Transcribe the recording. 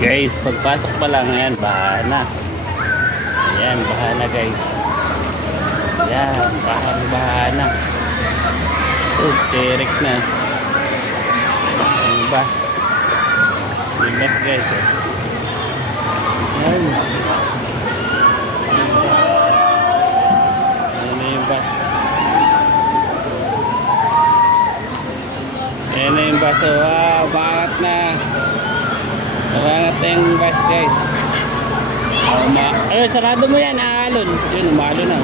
Guys, pagpasok pa lang yan, baha na. Ayan, baha na guys. Ayan, baha na. Oh, terek na. Ano ba? Limas guys. Ayan. Ayan na yung bus. Ayan na yung bus. Wow, bangat na. Bangat na yung bus guys. Ayun, sarado mo yan, aalon. Yun, umalo na.